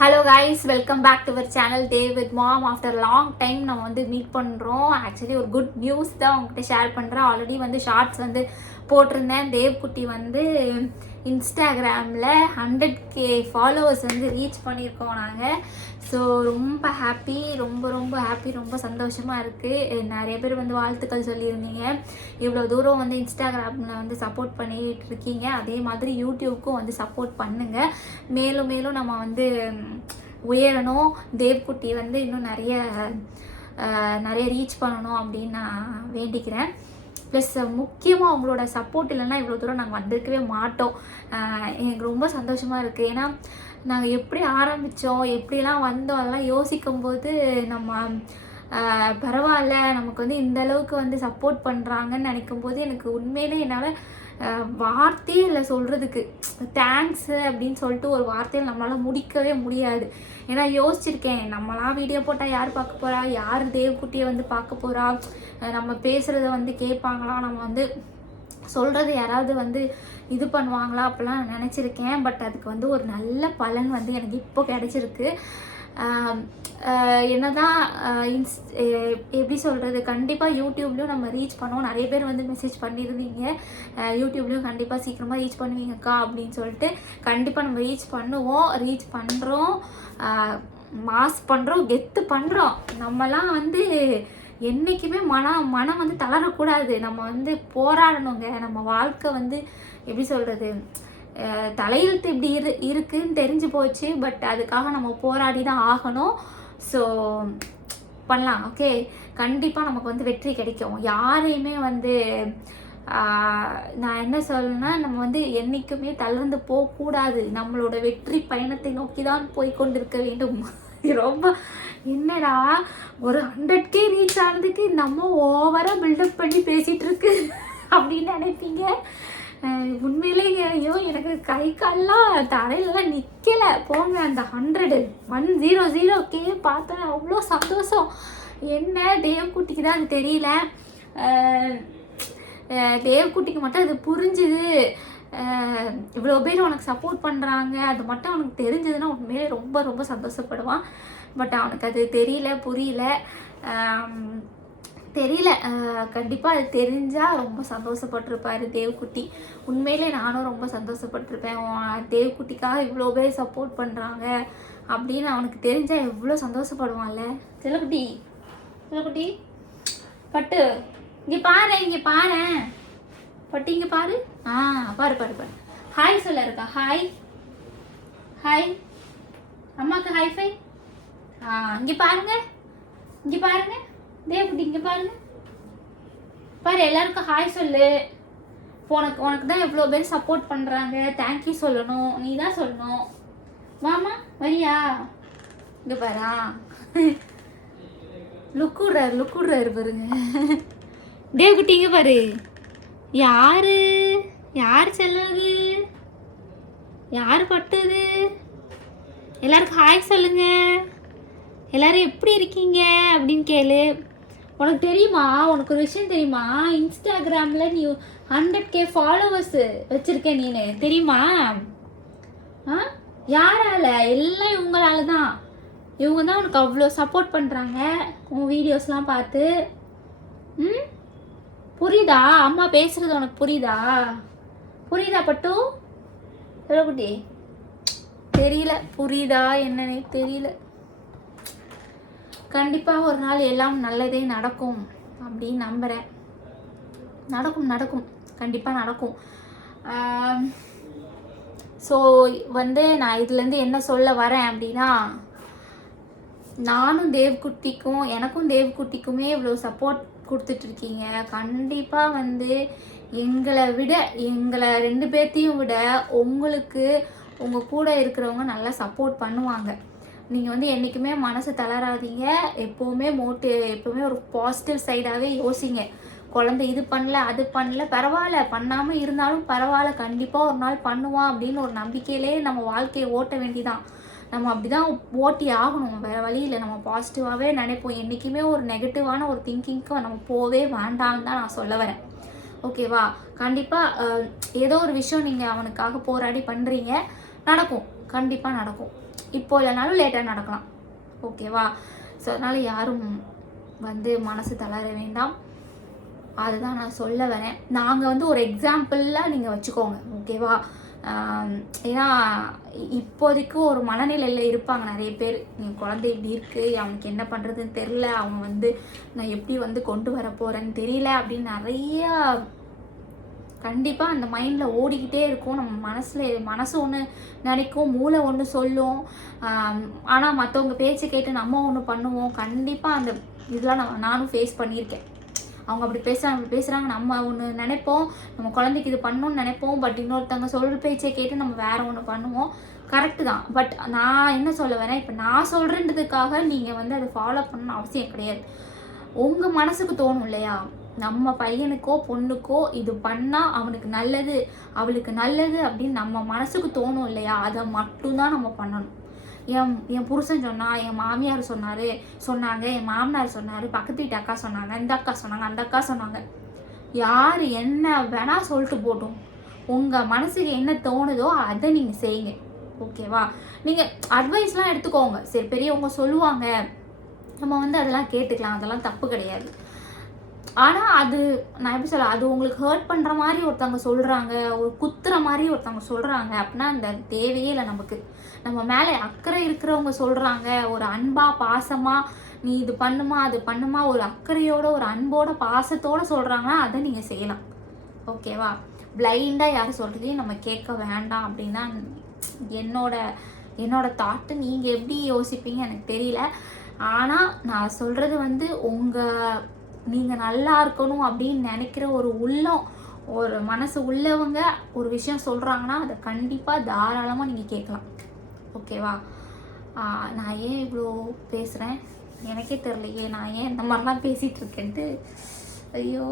Hello guys, welcome back to our channel day with mom. After long time நம்ம வந்து meet பண்ணுறோம். Actually ஒரு good news தான் உங்ககிட்ட ஷேர் பண்ணுறேன். ஆல்ரெடி வந்து ஷார்ட்ஸ் வந்து போட்டிருந்தேன். தேவ்குட்டி வந்து இன்ஸ்டாகிராமில் 100K ஃபாலோவர்ஸ் வந்து ரீச் பண்ணியிருக்கோம் நாங்கள். ஸோ ரொம்ப ஹாப்பி, ரொம்ப ஹாப்பி, ரொம்ப சந்தோஷமாக இருக்குது. நிறைய பேர் வந்து வாழ்த்துக்கள் சொல்லியிருந்தீங்க. இவ்வளோ தூரம் வந்து இன்ஸ்டாகிராமில் வந்து சப்போர்ட் பண்ணிகிட்டு இருக்கீங்க. அதே மாதிரி யூடியூப்க்கும் வந்து சப்போர்ட் பண்ணுங்கள். மேலும் நம்ம வந்து உயரணும். தேவ்குட்டி வந்து இன்னும் நிறைய ரீச் பண்ணணும் அப்படின்னு நான் வேண்டிக்கிறேன். ப்ளஸ் முக்கியமாக உங்களோட சப்போர்ட் இல்லைன்னா இவ்வளோ தூரம் நாங்கள் வந்திருக்கவே மாட்டோம். எனக்கு ரொம்ப சந்தோஷமாக இருக்குது. ஏன்னா நாங்கள் எப்படி ஆரம்பித்தோம், எப்படிலாம் வந்தோம், அதெல்லாம் யோசிக்கும்போது நம்ம பரவாயில்ல, நமக்கு வந்து இந்த அளவுக்கு வந்து சப்போர்ட் பண்ணுறாங்கன்னு நினைக்கும்போது எனக்கு உண்மையிலே என்னால் வார்த்தையே இல்லை சொல்கிறதுக்கு. தேங்க்ஸு அப்படின்னு சொல்லிட்டு ஒரு வார்த்தையில் நம்மளால் முடிக்கவே முடியாது. ஏன்னா யோசிச்சிருக்கேன், நம்மளாம் வீடியோ போட்டால் யார் பார்க்க போகிறா, யார் தேவ்குட்டியை வந்து பார்க்க போகிறா, நம்ம பேசுகிறத வந்து கேட்பாங்களா, நம்ம வந்து சொல்கிறது யாராவது வந்து இது பண்ணுவாங்களா அப்படிலாம் நினச்சிருக்கேன். பட் அதுக்கு வந்து ஒரு நல்ல பலன் வந்து எனக்கு இப்போ கிடச்சிருக்கு. என்னதான் எப்படி சொல்கிறது, கண்டிப்பாக யூடியூப்லேயும் நம்ம ரீச் பண்ணுவோம். நிறைய பேர் வந்து மெசேஜ் பண்ணியிருந்தீங்க, யூடியூப்லேயும் கண்டிப்பாக சீக்கிரமாக ரீச் பண்ணுவீங்கக்கா அப்படின்னு சொல்லிட்டு. கண்டிப்பாக நம்ம ரீச் பண்ணுறோம், மாஸ் பண்ணுறோம், கெத்து பண்ணுறோம். நம்மலாம் வந்து என்றைக்குமே மனம் வந்து தளரக்கூடாது. நம்ம வந்து போராடணுங்க. நம்ம வாழ்க்கை வந்து எப்படி சொல்கிறது, தலையெழுத்து இப்படி இருக்குன்னு தெரிஞ்சு போச்சு. பட் அதுக்காக நம்ம போராடி தான் ஆகணும். ஸோ பண்ணலாம். ஓகே, கண்டிப்பாக நமக்கு வந்து வெற்றி கிடைக்கும். யாரையுமே வந்து நான் என்ன சொல்லணும்னா, நம்ம வந்து என்றைக்குமே தளர்ந்து போகக்கூடாது. நம்மளோட வெற்றி பயணத்தை நோக்கி தான் போய்கொண்டிருக்க வேண்டும். ரொம்ப என்னடா ஒரு 100K ரீச் ஆனதுக்கு நம்ம ஓவராக பில்டப் பண்ணி பேசிகிட்டு இருக்கு அப்படின்னு நினைப்பீங்க. உண்மையிலே ஐயோ, எனக்கு கை கால்லாம் தரையிலலாம் நிற்கலை. போங்க, அந்த 100K பார்த்தேன், அவ்வளோ சந்தோஷம். என்ன தேவ்குட்டிக்கு தான் அது தெரியல, தேவ்குட்டிக்கு மட்டும் அது புரிஞ்சுது. இவ்வளோ பேர் உனக்கு சப்போர்ட் பண்ணுறாங்க, அது மட்டும் அவனுக்கு தெரிஞ்சதுன்னா உண்மையிலே ரொம்ப சந்தோஷப்படுவான். பட் அவனுக்கு அது புரியல. கண்டிப்பாக அது தெரிஞ்சால் ரொம்ப சந்தோஷப்பட்டிருப்பார் தேவ்குட்டி. உண்மையிலே நானும் ரொம்ப சந்தோஷப்பட்டிருப்பேன். தேவ்குட்டிக்காக இவ்வளோ பேர் சப்போர்ட் பண்ணுறாங்க அப்படின்னு அவனுக்கு தெரிஞ்சால் எவ்வளோ சந்தோஷப்படுவான்ல. செல்லக்குட்டி பட்டு இங்கே பாரு பட்டு, இங்கே பாரு. பாரு. ஹாய் சொல்ல இருக்கா. ஹாய் அம்மாவுக்கு ஹாய் ஃபை. இங்கே பாருங்க தேவ்குட்டி, இங்கே பாரு, எல்லாருக்கும் ஹாய் சொல்லு. உனக்கு தான் எவ்வளோ பேர் சப்போர்ட் பண்ணுறாங்க, தேங்க்யூ சொல்லணும், நீ தான் சொல்லணும். வாமா, வரியா? இங்கே பாரா, லுக்குடுறாரு பாருங்க. தேவ்குட்டி இங்கே பாரு. யார் செல்லது, யார் பட்டுது? எல்லாருக்கும் ஹாய் சொல்லுங்க. எல்லாரும் எப்படி இருக்கீங்க அப்படின்னு கேளு. உனக்கு தெரியுமா, உனக்கு ஒரு விஷயம் தெரியுமா, இன்ஸ்டாகிராமில் நீ 100K ஃபாலோவர்ஸ் வச்சுருக்க. நீனு தெரியுமா? யாரால? எல்லாம் இவங்களால தான். இவங்க தான் உனக்கு அவ்வளோ சப்போர்ட் பண்ணுறாங்க உன் வீடியோஸ்லாம் பார்த்து. புரியுதா? அம்மா பேசுகிறது உனக்கு புரியுதா பட்டு? செல்லக்குட்டி தெரியல, புரியுதா என்னன்னே தெரியல. கண்டிப்பாக ஒரு நாள் எல்லாம் நல்லதே நடக்கும் அப்படின்னு நம்புகிறேன். நடக்கும், கண்டிப்பாக நடக்கும். ஸோ வந்து நான் இதுலேருந்து என்ன சொல்ல வரேன் அப்படின்னா, எனக்கும் தேவ்குட்டிக்குமே இவ்வளோ சப்போர்ட் கொடுத்துட்ருக்கீங்க. கண்டிப்பாக வந்து எங்களை 2 பேர்த்தையும் விட உங்களுக்கு உங்கள் கூட இருக்கிறவங்க நல்லா சப்போர்ட் பண்ணுவாங்க. நீங்கள் வந்து என்றைக்குமே மனசு தளராதீங்க. எப்போவுமே ஒரு பாசிட்டிவ் சைடாகவே யோசிங்க. குழந்தை இது பண்ணல, அது பண்ணல, பரவாயில்ல, பண்ணாமல் இருந்தாலும் பரவாயில்ல, கண்டிப்பாக ஒரு நாள் பண்ணுவான் அப்படின்னு ஒரு நம்பிக்கையிலே நம்ம வாழ்க்கையை ஓட்ட வேண்டிதான். நம்ம அப்படி தான் ஓட்டி ஆகணும், வேறு வழி இல்லை. நம்ம பாசிட்டிவாகவே நினைப்போம். என்றைக்குமே ஒரு நெகட்டிவான ஒரு திங்கிங்க்கு நம்ம போவே வேண்டாம்னு தான் நான் சொல்ல வரேன். ஓகேவா? கண்டிப்பாக ஏதோ ஒரு விஷயம் நீங்கள் அவனுக்காக போராடி பண்ணுறீங்க, நடக்கும், கண்டிப்பாக நடக்கும். இப்போ இல்லைனாலும் லேட்டாக நடக்கலாம். ஓகேவா? ஸோ அதனால் யாரும் வந்து மனசு தளர வேண்டாம். அதுதான் நான் சொல்ல வரேன். நாங்கள் வந்து ஒரு எக்ஸாம்பிளாக நீங்கள் வச்சுக்கோங்க. ஓகேவா? ஏன்னா இப்போதைக்கு ஒரு மனநிலையில் இருப்பாங்க நிறைய பேர். என் குழந்தை இப்படி இருக்குது, அவனுக்கு என்ன பண்ணுறதுன்னு தெரில, அவங்க வந்து நான் எப்படி வந்து கொண்டு வர போகிறேன்னு தெரியல அப்படின்னு நிறையா கண்டிப்பாக அந்த மைண்டில் ஓடிக்கிட்டே இருக்கும். நம்ம மனசு ஒன்று நினைக்கும், மூளை ஒன்று சொல்லும். ஆனால் மற்றவங்க பேச்சு கேட்டு நம்ம ஒன்று பண்ணுவோம். கண்டிப்பாக அந்த இதெல்லாம் நானும் ஃபேஸ் பண்ணியிருக்கேன். அவங்க அப்படி பேசுகிறாங்க நம்ம ஒன்று நினைப்போம், நம்ம குழந்தைக்கு இது பண்ணணும்னு நினைப்போம். பட் இன்னொருத்தவங்க சொல்கிற பேச்சை கேட்டு நம்ம வேறு ஒன்று பண்ணுவோம். கரெக்டு தான். பட் நான் என்ன சொல்ல வரேன், இப்போ நான் சொல்கிறேன்றதுக்காக நீங்கள் வந்து அதை ஃபாலோ பண்ணணும்னு அவசியம் கிடையாது. உங்கள் மனசுக்கு தோணும் இல்லையா, நம்ம பையனுக்கோ பொண்ணுக்கோ இது பண்ணால் அவனுக்கு நல்லது, அவளுக்கு நல்லது அப்படின்னு நம்ம மனசுக்கு தோணும் இல்லையா, அதை மட்டும்தான் நம்ம பண்ணணும். என் புருஷன் சொன்னால், என் மாமியார் சொன்னாங்க, என் மாமனார் சொன்னார், பக்கத்து வீட்டு அக்கா சொன்னாங்க, இந்த அக்கா சொன்னாங்க, அந்த அக்கா சொன்னாங்க, யார் என்ன வேணால் சொல்லிட்டு போட்டோம். உங்கள் மனசுக்கு என்ன தோணுதோ அதை நீங்கள் செய்யுங்க. ஓகேவா? நீங்கள் அட்வைஸ்லாம் எடுத்துக்கோங்க. சரி, பெரியவங்க சொல்லுவாங்க, நம்ம வந்து அதெல்லாம் கேட்டுக்கலாம், அதெல்லாம் தப்பு கிடையாது. ஆனால் அது நான் எப்படி சொல்ல, அது உங்களுக்கு ஹர்ட் பண்ணுற மாதிரி ஒருத்தவங்க சொல்கிறாங்க, ஒரு குத்துற மாதிரி ஒருத்தவங்க சொல்கிறாங்க அப்படின்னா அந்த தேவையே இல்லை நமக்கு. நம்ம மேலே அக்கறை இருக்கிறவங்க சொல்கிறாங்க, ஒரு அன்பாக பாசமாக நீ இது பண்ணுமா அது பண்ணுமா ஒரு அக்கறையோட ஒரு அன்போட பாசத்தோடு சொல்கிறாங்கன்னா அதை நீங்கள் செய்யலாம். ஓகேவா? பிளைண்டாக யாரும் சொல்கிறதையும் நம்ம கேட்க வேண்டாம் அப்படின்னா என்னோட தாட்டு. நீங்கள் எப்படி யோசிப்பீங்க எனக்கு தெரியல. ஆனால் நான் சொல்கிறது வந்து நீங்கள் நல்லா இருக்கணும் அப்படின்னு நினைக்கிற ஒரு உள்ளம், ஒரு மனசு உள்ளவங்க ஒரு விஷயம் சொல்கிறாங்கன்னா அதை கண்டிப்பாக தாராளமாக நீங்கள் கேட்கலாம். ஓகேவா? நான் ஏன் இவ்வளோ பேசுகிறேன் எனக்கே தெரியலையே, நான் ஏன் இந்த மாதிரிலாம் பேசிகிட்டு இருக்கேன்ட்டு. ஐயோ,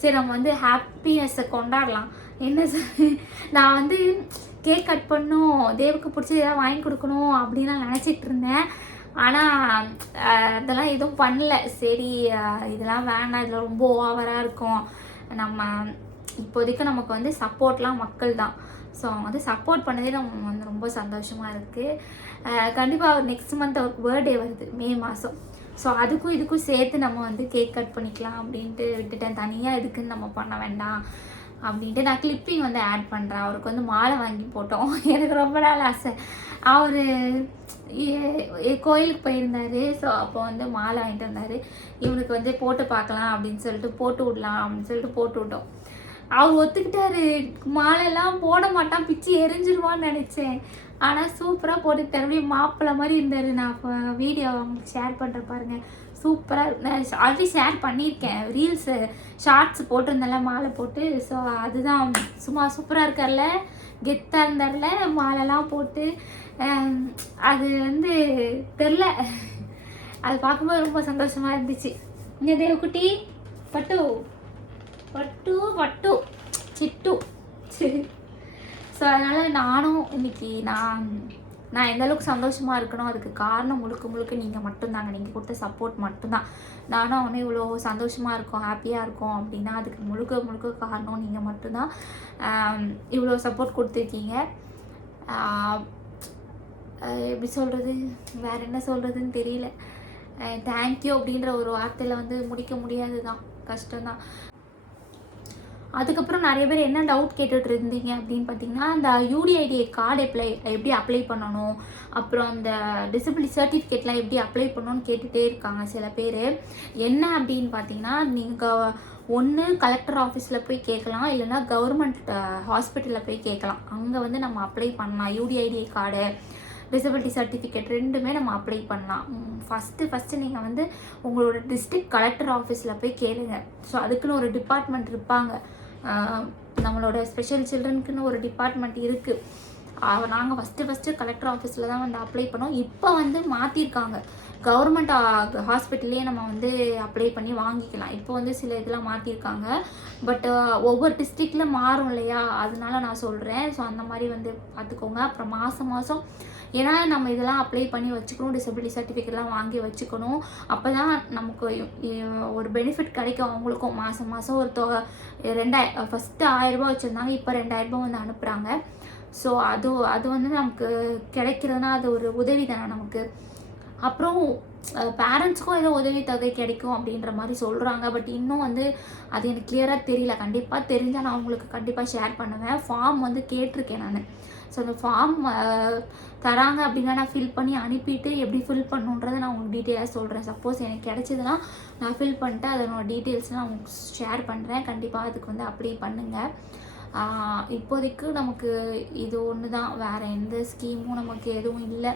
சரி நம்ம வந்து ஹாப்பினஸ்ஸை கொண்டாடலாம். என்ன நான் வந்து கேக் கட் பண்ணணும், தேவுக்கு பிடிச்சி ஏதாவது வாங்கி கொடுக்கணும் அப்படின்லாம் நினச்சிட்டு இருந்தேன். ஆனால் அதெல்லாம் எதுவும் பண்ணல. சரி, இதெல்லாம் வேண்டாம், இதில் ரொம்ப ஓவராக இருக்கும். நம்ம இப்போதைக்கு நமக்கு வந்து சப்போர்ட்லாம் மக்கள் தான். ஸோ அவங்க வந்து சப்போர்ட் பண்ணதே நம்ம வந்து ரொம்ப சந்தோஷமாக இருக்குது. கண்டிப்பாக நெக்ஸ்ட் மந்த் அவருக்கு பர்த்டே வருது, மே மாதம். ஸோ அதுக்கும் இதுக்கும் சேர்த்து நம்ம வந்து கேக் கட் பண்ணிக்கலாம் அப்படின்ட்டு விட்டுட்டேன். தனியாக இதுக்குன்னு நம்ம பண்ண வேண்டாம் அப்படின்ட்டு நான் கிளிப்பிங் வந்து ஆட் பண்ணுறேன். அவருக்கு வந்து மாலை வாங்கி போட்டோம். எனக்கு ரொம்ப நாள் ஆசை. அவர் கோயிலுக்கு போயிருந்தார். ஸோ அப்போ வந்து மாலை வாங்கிட்டு வந்தார். இவனுக்கு வந்து போட்டு பார்க்கலாம் அப்படின்னு சொல்லிட்டு போட்டு விடலாம் அப்படின்னு சொல்லிட்டு போட்டு விட்டோம். அவர் ஒத்துக்கிட்டாரு. மாலையெல்லாம் போட மாட்டான், பிச்சு எரிஞ்சிருவான்னு நினச்சேன். ஆனால் சூப்பராக போட்டு தரவே மாப்பிள்ளை மாதிரி இருந்தார். நான் இப்போ வீடியோ அவங்களுக்கு ஷேர் பண்ணுறேன் பாருங்கள். சூப்பராக நான் ஆல்ரெடி ஷேர் பண்ணியிருக்கேன், ரீல்ஸு ஷார்ட்ஸ் போட்டிருந்தேன்ல மாலை போட்டு. ஸோ அதுதான் சும்மா சூப்பராக இருக்கார்ல, கெத்தாக இருந்தார்ல மாலைலாம் போட்டு. அது வந்து தெரில, அது பார்க்கும்போது ரொம்ப சந்தோஷமாக இருந்துச்சு. இந்த தேவக்குட்டி பட்டு பட்டு பட்டு சிட்டு. ஸோ அதனால் நானும் இன்னைக்கு நான் எந்த அளவுக்கு சந்தோஷமாக இருக்கணும் அதுக்கு காரணம் முழுக்க நீங்கள் மட்டும்தாங்க. நீங்கள் கொடுத்த சப்போர்ட் மட்டும்தான். நானும் அவனே இவ்வளோ சந்தோஷமாக இருக்கோம், ஹாப்பியாக இருக்கோம் அப்படின்னா அதுக்கு முழுக்க காரணம் நீங்கள் மட்டும்தான். இவ்வளோ சப்போர்ட் கொடுத்துருக்கீங்க. எப்படி சொல்கிறது, வேறு என்ன சொல்கிறதுன்னு தெரியல. தேங்க்யூ அப்படின்ற ஒரு வார்த்தையில் வந்து முடிக்க முடியாது தான், கஷ்டம்தான். அதுக்கப்புறம் நிறைய பேர் என்ன டவுட் கேட்டுட்டு இருந்தீங்க அப்படின்னு பார்த்தீங்கன்னா, அந்த யூடிஐடிஏ கார்டு எப்படி அப்ளை பண்ணணும், அப்புறம் அந்த டிசபிலிட்டி சர்டிஃபிகேட்லாம் எப்படி அப்ளை பண்ணணும்னு கேட்டுகிட்டே இருக்காங்க சில பேர். என்ன அப்படின்னு பார்த்தீங்கன்னா, நீங்கள் ஒன்று கலெக்டர் ஆஃபீஸில் போய் கேட்கலாம், இல்லைன்னா கவர்மெண்ட் ஹாஸ்பிட்டலில் போய் கேட்கலாம். அங்கே வந்து நம்ம அப்ளை பண்ணலாம். யூடிஐடிஏ கார்டு, டிசபிலிட்டி சர்டிஃபிகேட் ரெண்டுமே நம்ம அப்ளை பண்ணலாம். ஃபஸ்ட்டு நீங்கள் வந்து உங்களோட டிஸ்ட்ரிக்ட் கலெக்டர் ஆஃபீஸில் போய் கேளுங்க. ஸோ அதுக்குன்னு ஒரு டிபார்ட்மெண்ட் இருப்பாங்க. நம்மளோட ஸ்பெஷல் சில்ட்ரனுக்குன்னு ஒரு டிபார்ட்மெண்ட் இருக்குது. நாங்கள் ஃபஸ்ட்டு கலெக்டர் ஆஃபீஸில் தான் வந்து அப்ளை பண்ணோம். இப்போ வந்து மாற்றிருக்காங்க, கவர்மெண்ட் ஹாஸ்பிட்டல்லே நம்ம வந்து அப்ளை பண்ணி வாங்கிக்கலாம். இப்போ வந்து சில இதெல்லாம் மாற்றிருக்காங்க. பட் ஒவ்வொரு டிஸ்ட்ரிக்டில் மாறும் இல்லையா, அதனால நான் சொல்கிறேன். ஸோ அந்த மாதிரி வந்து பார்த்துக்கோங்க. அப்புறம் மாதம் ஏன்னா நம்ம இதெல்லாம் அப்ளை பண்ணி வச்சுக்கணும், டிசபிலிட்டி சர்டிஃபிகேட்லாம் வாங்கி வச்சுக்கணும். அப்போ தான் நமக்கு ஒரு பெனிஃபிட் கிடைக்கும். அவங்களுக்கும் மாதம் ஒரு தொகை 2000 ஃபஸ்ட்டு 1000 ரூபா வச்சுருந்தாங்க, இப்போ 2000 ரூபா வந்து அனுப்புகிறாங்க. ஸோ அது வந்து நமக்கு கிடைக்கிறதுனா அது ஒரு உதவி தானே நமக்கு. அப்புறம் பேரண்ட்ஸ்க்கும் ஏதோ உதவித்தொகை கிடைக்கும் அப்படின்ற மாதிரி சொல்கிறாங்க. பட் இன்னும் வந்து அது எனக்கு கிளியராக தெரியல. கண்டிப்பாக தெரிஞ்சால் நான் உங்களுக்கு கண்டிப்பாக ஷேர் பண்ணுவேன். ஃபார்ம் வந்து கேட்டிருக்கேன் நான். ஸோ அந்த ஃபார்ம் தராங்க அப்படின்னா நான் ஃபில் பண்ணி அனுப்பிட்டு எப்படி ஃபில் பண்ணுன்றதை நான் உங்களுக்கு டீட்டெயிலாக சொல்கிறேன். சப்போஸ் எனக்கு கிடைச்சதுன்னா நான் ஃபில் பண்ணிட்டு அதனோட டீட்டெயில்ஸ்லாம் நான் உங்களுக்கு ஷேர் பண்ணுறேன். கண்டிப்பாக அதுக்கு வந்து அப்ளை பண்ணுங்கள். இப்போதைக்கு நமக்கு இது ஒன்று தான், வேறு எந்த ஸ்கீமும் நமக்கு எதுவும் இல்லை.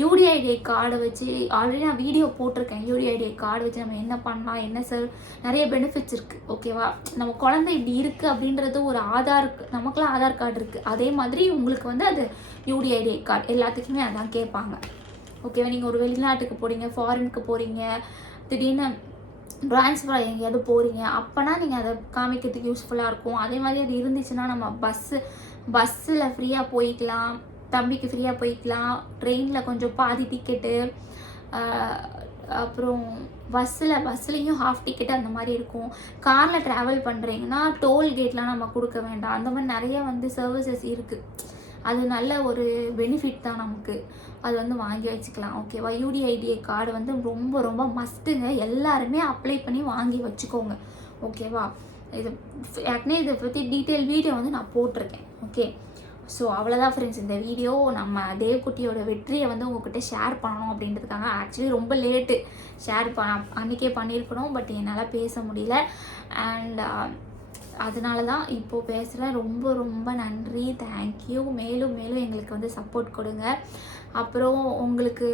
யூடிஐடிஐ கார்டை வச்சு ஆல்ரெடி நான் வீடியோ போட்டிருக்கேன். யூடிஐடிஐ கார்டு வச்சு நம்ம என்ன பண்ணலாம், என்ன சார், நிறைய பெனிஃபிட்ஸ் இருக்குது. ஓகேவா? நம்ம குழந்தை இப்படி இருக்குது அப்படின்றது ஒரு நமக்குலாம் ஆதார் கார்டு இருக்குது. அதே மாதிரி உங்களுக்கு வந்து அது யூடிஐடிஐ கார்டு எல்லாத்துக்குமே அதான் கேட்பாங்க. ஓகேவா? நீங்கள் ஒரு வெளிநாட்டுக்கு போகிறீங்க, ஃபாரினுக்கு போகிறீங்க, திடீர்னு ட்ரான்ஸ்ஃபர் எங்கேயாவது போகிறீங்க அப்போனா நீங்கள் அதை காமிக்கிறதுக்கு யூஸ்ஃபுல்லாக இருக்கும். அதே மாதிரி அது இருந்துச்சுன்னா நம்ம பஸ்ஸில் ஃப்ரீயாக போய்க்கலாம், தம்பிக்கு ஃப்ரீயாக போய்க்கலாம். ட்ரெயினில் கொஞ்சம் பாதி டிக்கெட்டு, அப்புறம் பஸ்ஸுலேயும் ஹாஃப் டிக்கெட் அந்த மாதிரி இருக்கும். காரில் ட்ராவல் பண்ணுறீங்கன்னா டோல்கேட்லாம் நம்ம கொடுக்க வேண்டாம். அந்த மாதிரி நிறைய வந்து சர்வீசஸ் இருக்குது. அது நல்ல ஒரு பெனிஃபிட் தான் நமக்கு. அது வந்து வாங்கி வச்சுக்கலாம். ஓகேவா? யூடிஐடிஐ கார்டு வந்து ரொம்ப ரொம்ப மஸ்ட்டுங்க. எல்லாருமே அப்ளை பண்ணி வாங்கி வச்சுக்கோங்க. ஓகேவா? ஏற்கனவே இதை பற்றி டீட்டெயில் வீடியோ வந்து நான் போட்டிருக்கேன். ஓகே, ஸோ அவ்வளோதான் ஃப்ரெண்ட்ஸ். இந்த வீடியோ நம்ம தேவ்குட்டியோட வெற்றியை வந்து உங்கள்கிட்ட ஷேர் பண்ணணும் அப்படின்றதுக்காக. ஆக்சுவலி ரொம்ப லேட்டு அன்றைக்கே பண்ணியிருக்கணும், பட் என்னால் பேச முடியல. அண்ட் அதனால தான் இப்போது பேசுகிறேன். ரொம்ப ரொம்ப நன்றி, தேங்க்யூ. மேலும் மேலும் எங்களுக்கு வந்து சப்போர்ட் கொடுங்க. அப்புறம் உங்களுக்கு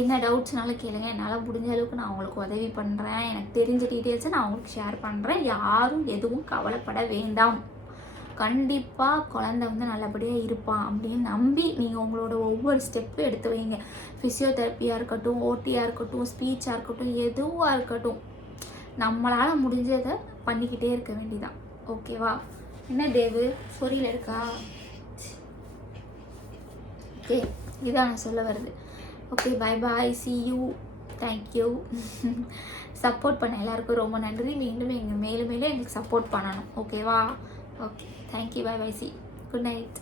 என்ன டவுட்ஸ்னாலும் கேளுங்க. என்னால் முடிஞ்ச அளவுக்கு நான் உங்களுக்கு உதவி பண்ணுறேன். எனக்கு தெரிஞ்ச டீட்டெயில்ஸை நான் உங்களுக்கு ஷேர் பண்ணுறேன். யாரும் எதுவும் கவலைப்பட வேண்டாம். கண்டிப்பாக குழந்தை வந்து நல்லபடியாக இருப்பான் அப்படின்னு நம்பி நீங்கள் உங்களோட ஒவ்வொரு ஸ்டெப்பும் எடுத்து வைங்க. ஃபிசியோதெரப்பியாக இருக்கட்டும், ஓடியாக இருக்கட்டும், ஸ்பீச்சாக இருக்கட்டும், எதுவாக இருக்கட்டும், நம்மளால் முடிஞ்சதை பண்ணிக்கிட்டே இருக்க வேண்டியதான். ஓகேவா? என்ன தேவு சொரியில் இருக்கா? ஓகே, இதான் நான் சொல்ல வருது. Okay, bye bye, see you, thank you. Support பண்ண எல்லாருக்கும் ரொம்ப நன்றி. மீண்டும் மேலும் மேலும் எங்களுக்கு சப்போர்ட் பண்ணணும். ஓகேவா? Okay, thank you, bye bye, C, good night.